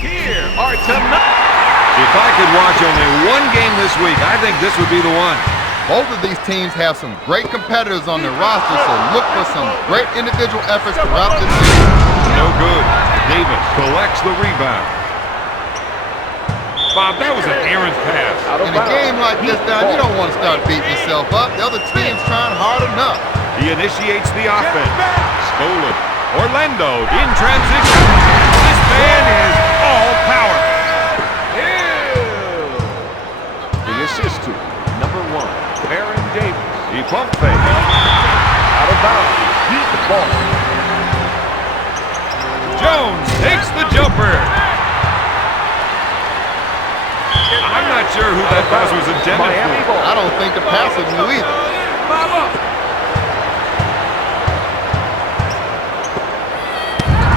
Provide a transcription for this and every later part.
here are tonight. If I could watch only one game this week, I think this would be the one. Both of these teams have some great competitors on their roster, so look for some great individual efforts throughout the season. No good. Davis collects the rebound. Bob, that was an errant pass. In a game like this, Don, you don't want to start beating yourself up. The other team's trying hard enough. He initiates the offense. Stolen. Orlando in transition. This man is all power. The assist to number 1, Aaron Davis. He pump fake. Out of bounds. Deep ball. Jones takes the jumper. I'm not sure who that pass was intended for. I don't think the passer knew either.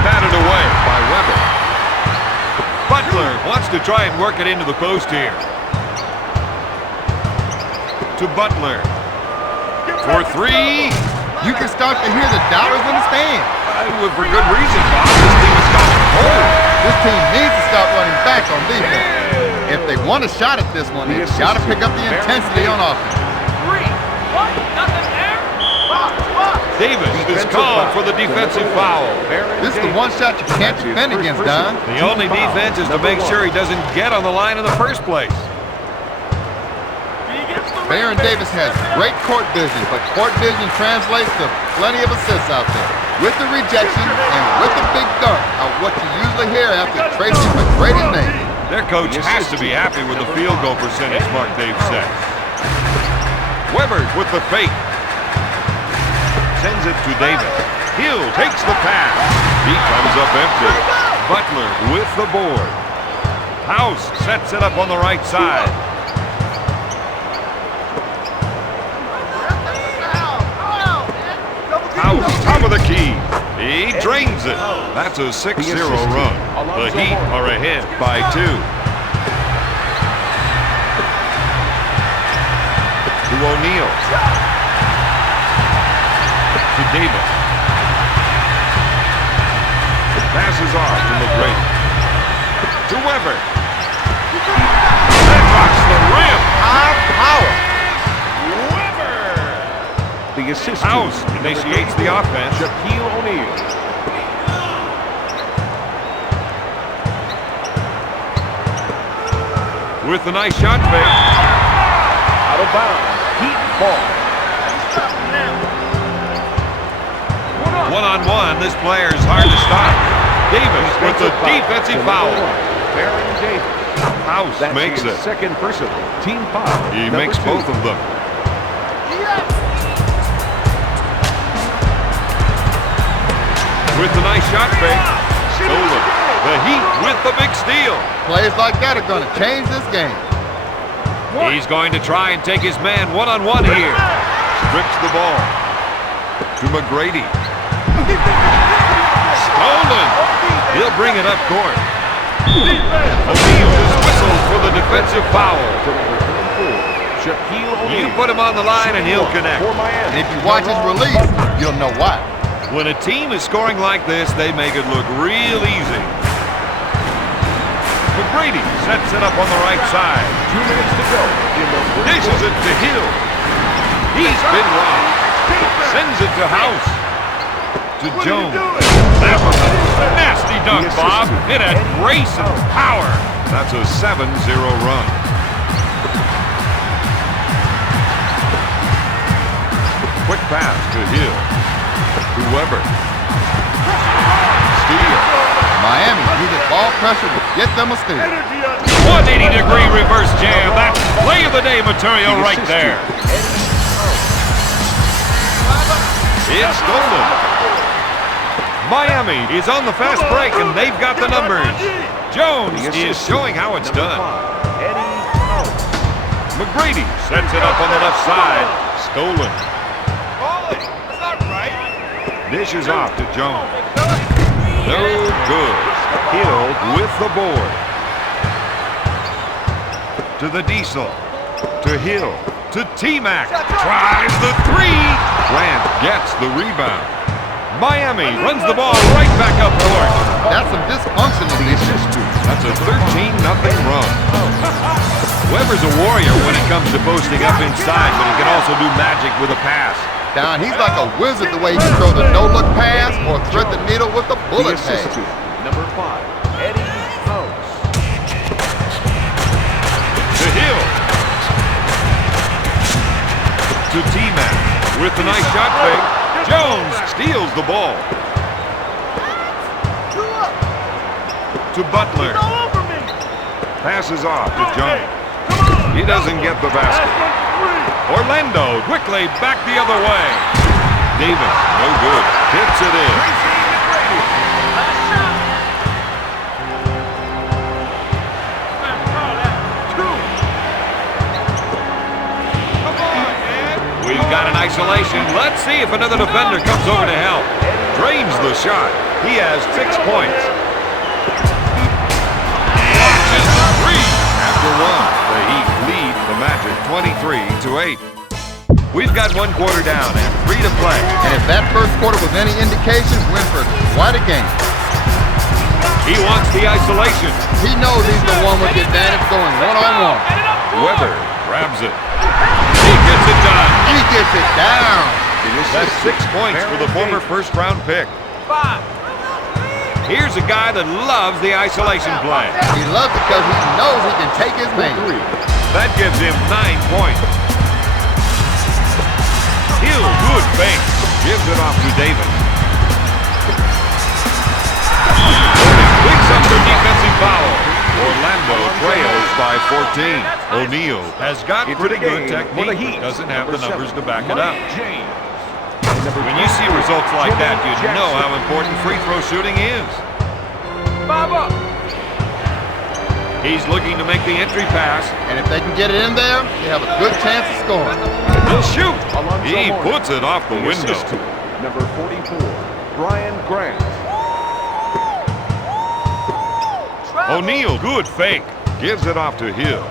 Batted away by Weber. Butler wants to try and work it into the post here. To Butler. For 3. You can start to hear the dollars in the stand. For good reason, Bob. This team has gotten cold. This team needs to stop running back on defense. If they want a shot at this one, they've got to pick up the intensity on offense. 3. What? Nothing there? Davis is called for the defensive foul. This is the one shot you can't defend against, Don. The only defense is to make sure he doesn't get on the line in the first place. Baron Davis has great court vision, but court vision translates to plenty of assists out there. With the rejection and with the big dunk are what you usually hear after Tracy McGrady's name. Their coach has to be happy with the field goal percentage Mark Dave says. Weber with the fake. Sends it to Davis. Hill takes the pass. He comes up empty. Butler with the board. House sets it up on the right side. House, top of the key. He drains it. That's a 6-0 run. The Heat are ahead by 2. To O'Neal. To Davis. Passes off to McGrady. To Weber. That rocks the rim. High power. The assist. House initiates the offense. Shaquille O'Neal. With the nice shot fake. Out of bounds. Heat ball. One-on-one, this player is hard to stop. Davis with the defensive foul. Baron Davis. House That's makes his it. second personal. Team foul. He Number makes 2. both of them. With the nice shot fake. Stolen. The Heat with the big steal. Plays like that are going to change this game. He's going to try and take his man one-on-one here. Strips the ball. To McGrady. Stolen. He'll bring it up court. O'Neal is whistled for the defensive foul. Shaquille O'Neal. You put him on the line and he'll connect. And if you watch his release, you'll know why. When a team is scoring like this, they make it look real easy. McGrady sets it up on the right side. 2 minutes to go. Dishes it to Hill. He's been robbed. Sends it to House. To Jones. That was a nasty dunk, Bob. It had grace and power. That's a 7-0 run. Quick pass to Hill. To Weber. Steal. Miami needed ball pressure to get them a steal. 180-degree reverse jam. That's play of the day material right there. It's stolen. Miami is on the fast break, and they've got the numbers. Jones is showing how it's done. McGrady sets it up on the left side. Stolen. Dishes off to Jones. No good. Hill with the board. To the Diesel. To Hill. To T-Mac. Tries the 3. Grant gets the rebound. Miami runs the ball right back up court. That's some dysfunction in this. That's a 13-0 run. Weber's a warrior when it comes to posting up inside, but he can also do magic with a pass. Don, he's like a wizard the way he can throw the no-look pass or thread the needle with the bullet The pass. assist to number 5, Eddie House. To Hill. To T-Mac. With the nice shot fake, Jones steals the ball. To Butler. Passes off to Jones. He doesn't get the basket. Orlando quickly back the other way. Davis, no good. Tips it in. We've got an isolation. Let's see if another defender comes over to help. Drains the shot. He has 6 points. Launches the three. After one, the Heat lead the Magic 23-8. We've got 1 quarter down and 3 to play. And if that first quarter was any indication, Winford, quite a game. He wants the isolation. He knows he's the one with the advantage going one-on-one. Weber grabs it. He gets it done. He gets it down. That's 6 points for the former first-round pick. Here's a guy that loves the isolation play. He loves it because he knows he can take his man. That gives him 9 points. Hill, good fake. Gives it off to Davis. Picks up the defensive foul. Orlando trails by 14. O'Neal has got pretty good technique, but doesn't have the numbers to back it up. When you see results like that, you know how important free throw shooting is. He's looking to make the entry pass. And if they can get it in there, they have a good chance of scoring. He'll shoot. He puts it off the window. Number 44, Brian Grant. O'Neal, good fake. Gives it off to Hill.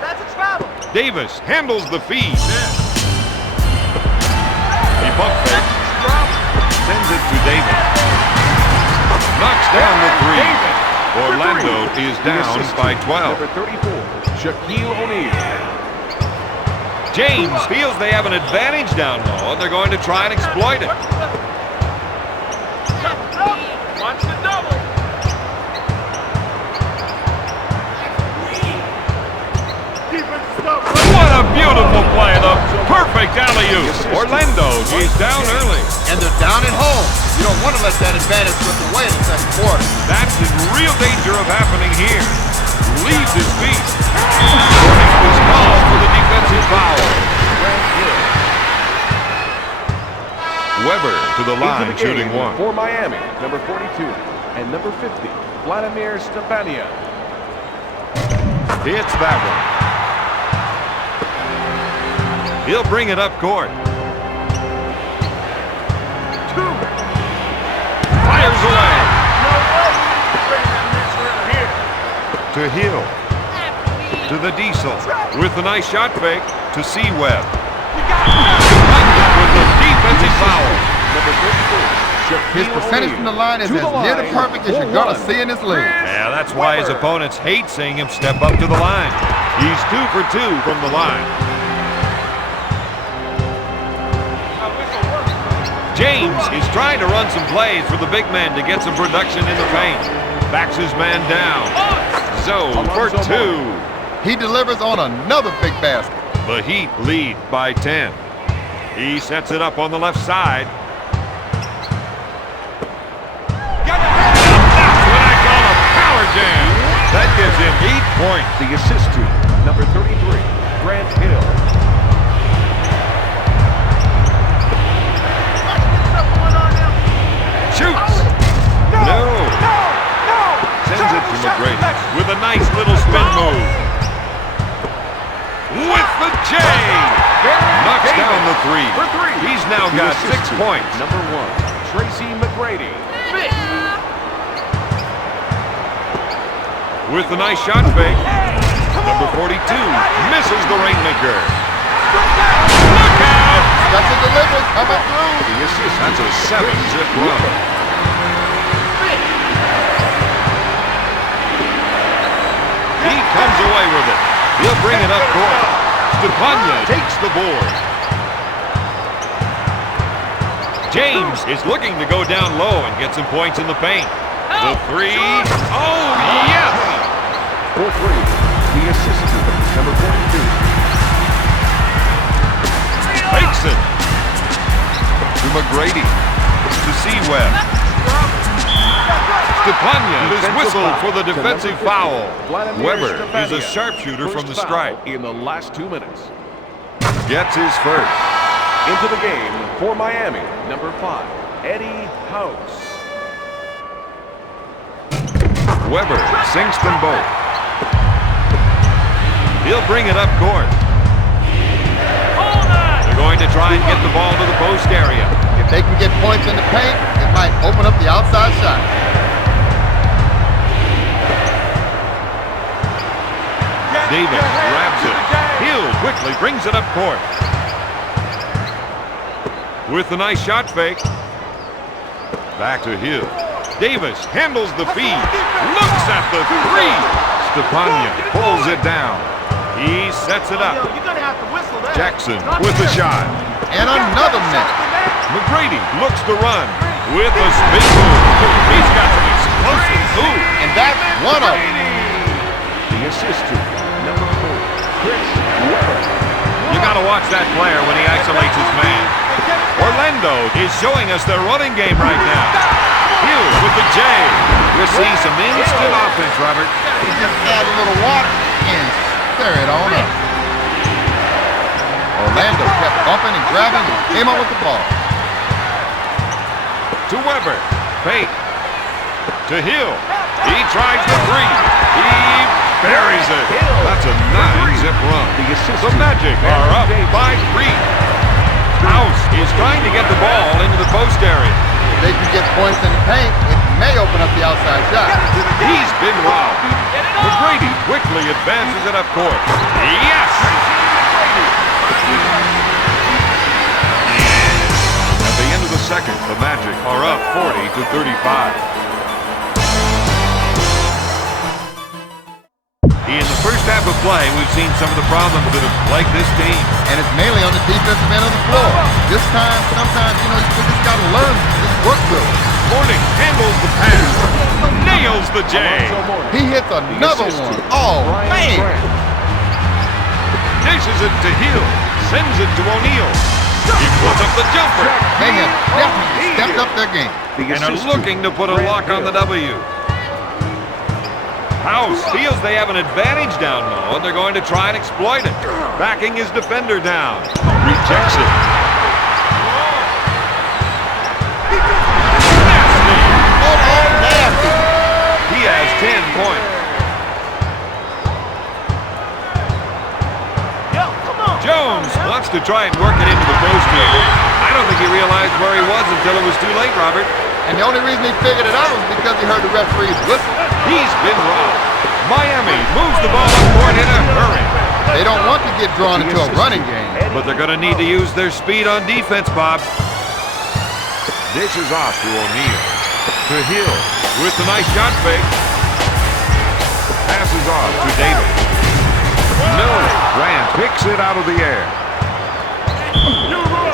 That's a travel. Davis handles the feed. He bump fakes. Sends it to Davis. Knocks down the three. Orlando is down by 12. Number 34, Shaquille O'Neal. James feels they have an advantage down low, and they're going to try and exploit it. Watch the double. What a beautiful play, the perfect alley-oop. Orlando is down early. And they're down at home. You don't want to let that advantage slip away in the second quarter. That's in real danger of happening here. Leaves his feet. He's called for the defensive foul. Weber to the line, shooting one. For Miami, number 42, and number 50, Vladimir Stepania. Hits that one. He'll bring it up court. Fires away. To Hill. To the Diesel. With a nice shot fake to C-Web. With the defensive foul. Number 34, His percentage from the line is as near to perfect as you're going to see in this league. Yeah, that's why his opponents hate seeing him step up to the line. He's 2 for 2 from the line. James is trying to run some plays for the big man to get some production in the paint. Backs his man down. Zone for 2. He delivers on another big basket. The Heat lead by 10. He sets it up on the left side. That's what I call a power jam. That gives him 8 points. the assist to number 33, Grant Hill. Shoots. No. Sends it to McGrady with a nice little spin move. With the J. Knocks down the three. For 3. He's now The got assist 6 to points. Number 1, Tracy McGrady. With the nice shot fake. Number 42 misses the rainmaker. Look out! That's a delivery coming through. The assist. That's a 7-zip run. bring it up court. Stepanya takes the board. James is looking to go down low and get some points in the paint. The three. Oh, yes! For three, the assistant, number 42. Takes it. To McGrady. To Seaweb. Stepanya is whistled for the defensive foul. Weber is a sharpshooter from the stripe. In the last 2 minutes. Gets his first. Into the game for Miami, number 5, Eddie House. Weber sinks them both. He'll bring it up court. They're going to try and get the ball to the post area. If they can get points in the paint, it might open up the outside shot. Davis grabs it. Hill quickly brings it up court. With a nice shot fake. Back to Hill. Davis handles the feed. Looks at the three. Stepanya pulls it down. He sets it up. You're gonna have to whistle that. Jackson with the shot. And another miss. McGrady looks to run with a spin move. He's got some explosive moves. And that's one of them. The assistant, number 4, Chris Weber. You got to watch that player when he isolates his man. Orlando is showing us their running game right now. Hill with the J. We'll see some instant offense, Robert. You just add a little water and stir it on up. Orlando kept bumping and grabbing and came up with the ball. To Weber. Fake. To Hill. He tries the three. He buries it. That's a 9-zip run. The Magic are up by 3. House is trying to get the ball into the post area. If they can get points in the paint, it may open up the outside shot. He's been robbed. McGrady quickly advances it up court. Yes! At the end of the second, the Magic are up 40-35. In the first half of play, we've seen some of the problems that have plagued this team. And it's mainly on the defensive end of the floor. This time, sometimes, you just got to learn this work through. Morning handles the pass. Nails the J. He hits another one. Oh, man. Dishes it to Hill. Sends it to O'Neal. He puts up the jumper. They have definitely stepped up their game. And are looking to put a lock on the W. House feels they have an advantage down low, and they're going to try and exploit it. Backing his defender down. Rejects it. Nasty. Oh, nasty. He has 10 points. Yo, come on. Jones wants to try and work it into the post here. I don't think he realized where he was until it was too late, Robert. And the only reason he figured it out was because he heard the referee's whistle. He's been robbed. Miami moves the ball up court in a hurry. They don't want to get drawn into a running game. But they're going to need to use their speed on defense, Bob. Dishes off to O'Neal. To Hill with the nice shot fake. Passes off to Davis. No. Grant picks it out of the air.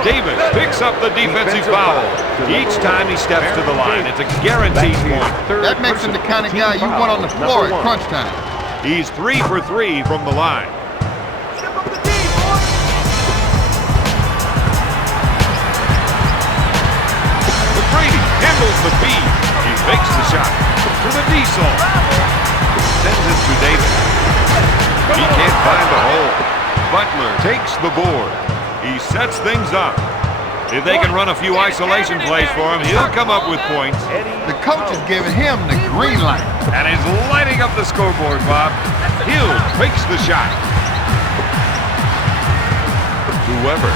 Davis picks up the defensive foul. Each time he steps to the line, it's a guaranteed point. That makes him the kind of guy you want on the floor at crunch time. He's 3 for 3 from the line. Step up the team, boy. McGrady handles the feed. He fakes the shot. To the Diesel. Sends it to Davis. He can't find the hole. Butler takes the board. He sets things up. If they can run a few isolation plays for him, he'll come up with points. The coach is giving him the green light. And he's lighting up the scoreboard, Bob. Hill fakes the shot. To Weber.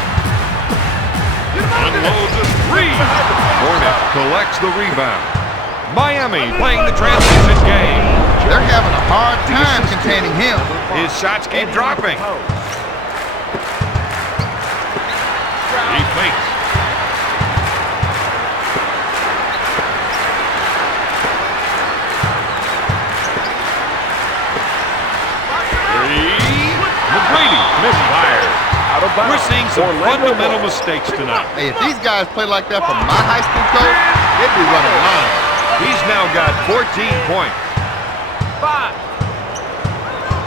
Unloads a three. Hornet collects the rebound. Miami playing the transition game. They're having a hard time containing him. His shots keep dropping. He fakes. Misfired. Out of bounds. We're seeing some Orlando fundamental ball. mistakes tonight. Hey, if these guys play like that from my high school coach, they'd be running line. He's now got 14 points. 5.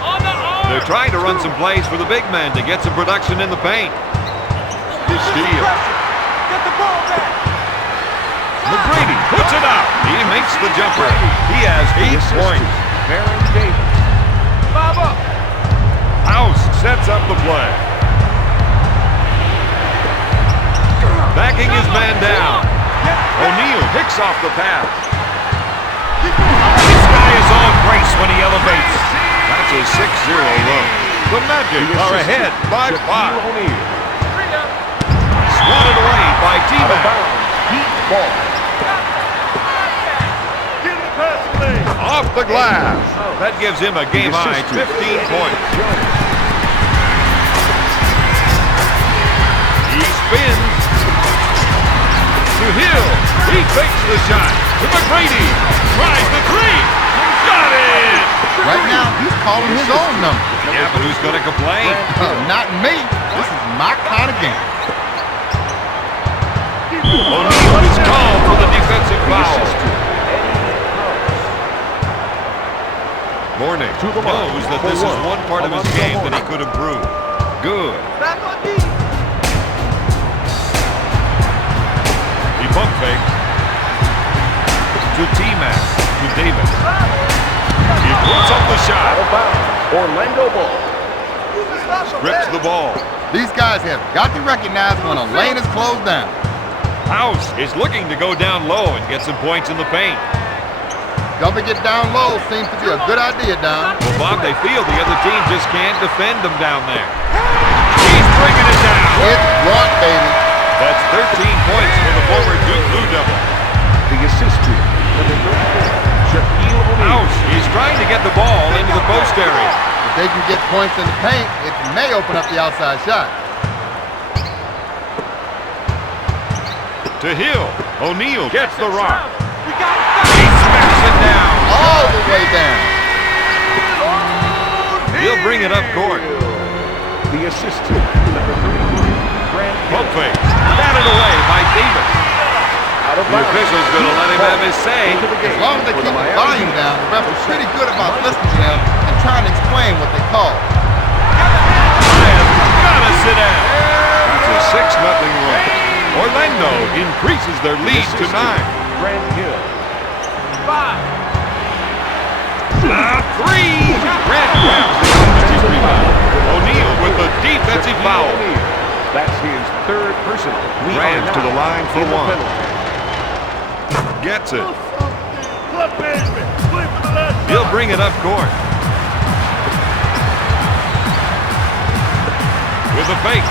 On the arm. They're trying to run some plays for the big man to get some production in the paint. The steal. Get the ball back. McGrady puts it out. He makes the jumper. He has 8 points. Baron Davis. 5 up. House sets up the play. Backing his man down. O'Neal picks off the pass. This guy is all grace when he elevates. That's a 6-0 run. The Magic are ahead by 5. O'Neal. 3 up. Swatted away by Out of T-Mac. bounds. Heat ball. Get the pass away. Off the glass. That gives him a game-high 15 points. He spins. To Hill. He fakes the shot. To McGrady. Tries the 3. Got it! Right now, he's calling his own number. Yeah, but who's going to complain? Not me. This is my kind of game. O'Neal is called for the defensive foul. Mourning knows that this is one part of his game that he could improve. Good. Back on D. He pump fakes. To T-Mac. To Davis. He puts up the Out shot. of bounds. Orlando ball. Grips the ball. These guys have got to recognize when a lane is closed down. House is looking to go down low and get some points in the paint. Dumping it down low seems to be a good idea, Don. Well, Bob, they feel the other team just can't defend them down there. He's bringing it down. It's brought, baby. That's 13 points for the former Duke Blue Devil. The assist to number 34, Shaquille O'Neal. House is trying to get the ball into the post area. If they can get points in the paint, it may open up the outside shot. To Hill. O'Neal gets the rock. We got He smacks it down. All the way down. He'll bring it up court. The assist to number 33, Grant Pump Hill. fake. Batted away by Davis. Out of The bounds. official's going to let him have his say. Into the game As long as they for keep the the Miami volume Heat. down, the refs are pretty good about listening to them and trying to explain what they call. Gotta sit down. That's a 6-0 run. Orlando increases their lead to 9. Grant Hill. 5. 3. Grant grabs the offensive rebound. O'Neal with the defensive Shaquille foul. O'Neal. That's his third personal. We Rams are to the now line for in the 1. penalty. Gets it. Club management. Play for the last. He'll bring it up court. With a fake.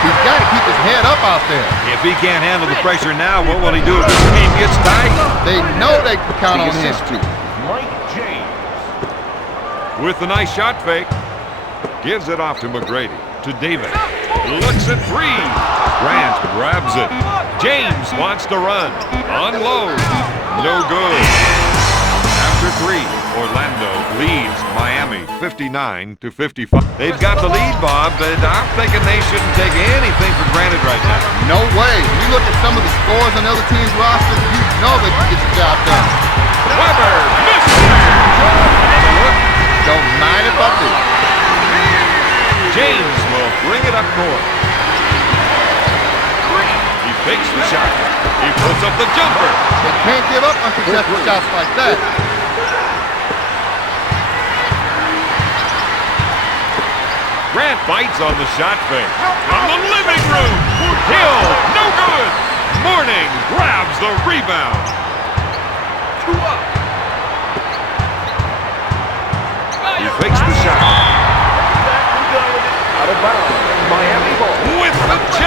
He's got to keep his head up out there. If he can't handle the pressure now, what will he do if this game gets tight? They know they can count The on him. assist to Mike James. With the nice shot fake. Gives it off to McGrady. To Davis. Looks at 3. Grant grabs it. James wants to run. Unload. No good. After 3, Orlando leads Miami 59-55. They've got the lead, Bob, but I'm thinking they shouldn't take anything for granted right now. No way. You look at some of the scores on the other team's roster, you know they can get the job done. Weber missed it. Don't mind if I do. James will bring it up court. He fakes the shot. He puts up the jumper. They can't give up uncontested shots like that. Grant bites on the shot fake. From the living room. Hill, no good. Mourning grabs the rebound. 2 up. He fakes the shot. Out of bounds. Miami ball. With the J.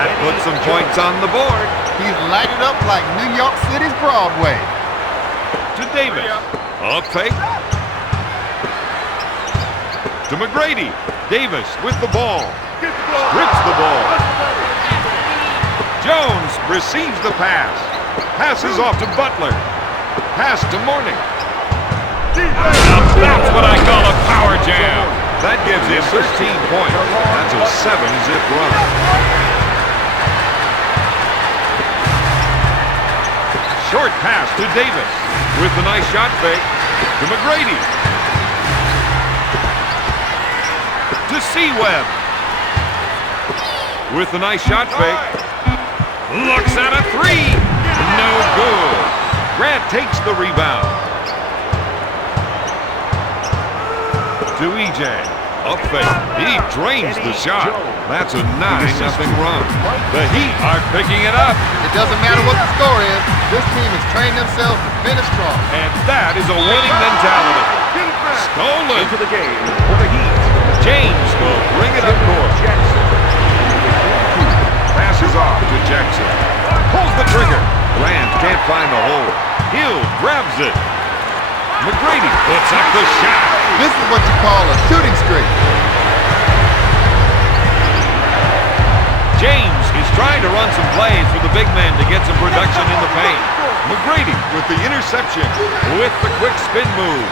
That puts some points on the board. He's lighted up like New York City's Broadway. To Davis. A fake. To McGrady. Davis with the ball. Strips the ball. Jones receives the pass. Passes off to Butler. Pass to Mourning. Now that's what I call a power jam. That gives him 13 points. That's a 7-zip run. Short pass to Davis with a nice shot fake to McGrady. To Seaweb with a nice shot fake. Looks at a three. No good. Grant takes the rebound. To EJ. Up fake. He drains the shot. That's a 9-0 run. The Heat are picking it up. It doesn't matter what the score is. This team has trained themselves to finish strong. And that is a winning mentality. Stolen. Into the game for the Heat. James will bring it up court. Jackson. Passes off to Jackson. Pulls the trigger. Grant can't find the hole. Hill grabs it. McGrady puts up the shot. This is what you call a shooting streak. James is trying to run some plays for the big man to get some production in the paint. McGrady with the interception, with the quick spin move.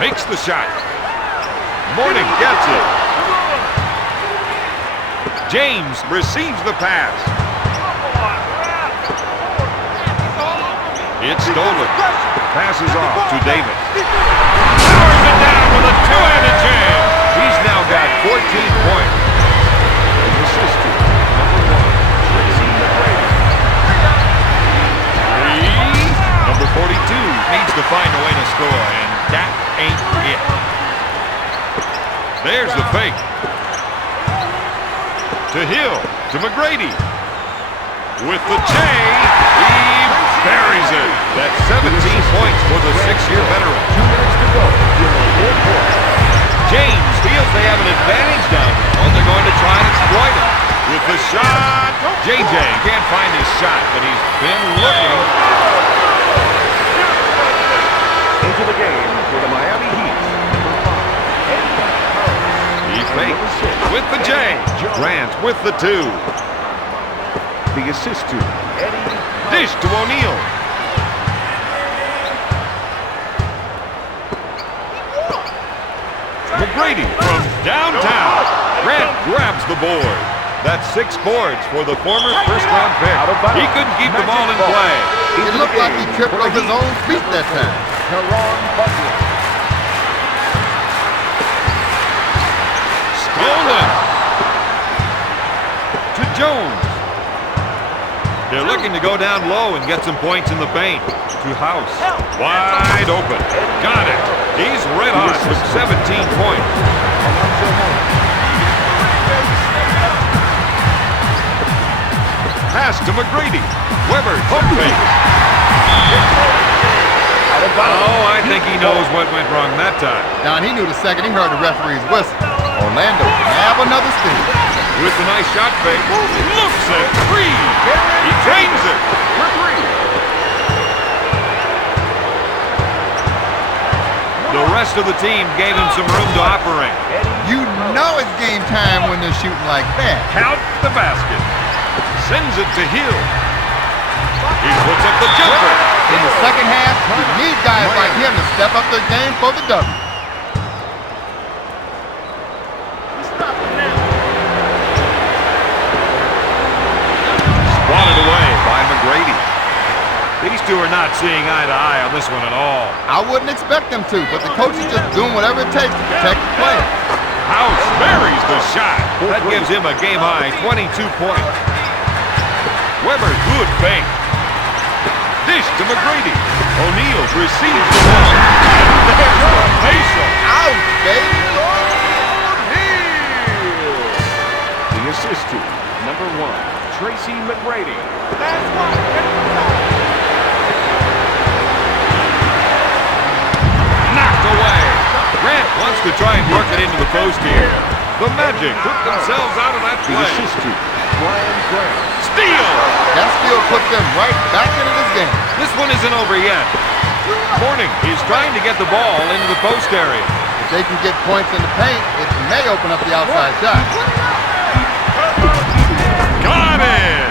Makes the shot. Morning gets it. James receives the pass. It's stolen. Passes off to Davis. Powers it down with a two-handed jam. He's now got 14 points. Assistant, number 1, Tracy McGrady. Number 42 needs to find a way to score, and that ain't it. There's the fake. To Hill, to McGrady. With the J, he buries it. That's 17 points for the 6-year veteran. 2 minutes to go. James feels they have an advantage down there, and they're going to try and exploit it. With the shot, JJ can't find his shot, but he's been looking. Into the game for the Miami Heat. He fakes with the J. Grant with the 2. The assist to Eddie. Dish to O'Neal. McGrady from downtown. Grant grabs the board. That's 6 boards for the former first-round pick. He couldn't keep the ball in play. It looked like he tripped over his own feet that time. Stolen. To Jones. They're looking to go down low and get some points in the paint. To House. Wide open. Got it. He's red hot with 17 points. Pass to McGrady. Weber, pump fake. Oh, I think he knows what went wrong that time. Don, he knew the second he heard the referee's whistle. Orlando can have another steal. With the nice shot fake. Looks at 3. He drains it. For 3. The rest of the team gave him some room to operate. You know it's game time when they're shooting like that. Count the basket. Sends it to Hill. He puts up the jumper. In the second half, you need guys like him to step up their game for the W. Swatted away by McGrady. These two are not seeing eye to eye on this one at all. I wouldn't expect them to, but the coach is just doing whatever it takes to protect the player. House buries the shot. That gives him a game-high 22 points. Weber, good fake. Dish to McGrady. O'Neal receives the ball. And there's the facial. Out, baby. The assist to number 1, Tracy McGrady. Knocked away. Grant wants to try and work it into the post here. The Magic took themselves out of that The play. assist to Brian Grant. Steal! That steal puts them right back into this game. This one isn't over yet. Morning, he's trying to get the ball into the post area. If they can get points in the paint, it may open up the outside shot. Got it!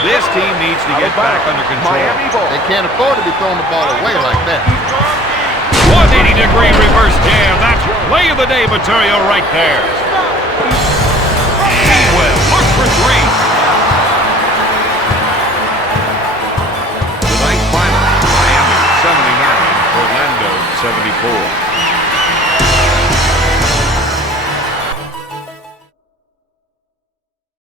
This team needs to get back under control. Miami ball. They can't afford to be throwing the ball away like that. 180-degree reverse jam. That's play of the day material right there. Well, look for three. Tonight's final, Miami 79, Orlando 74.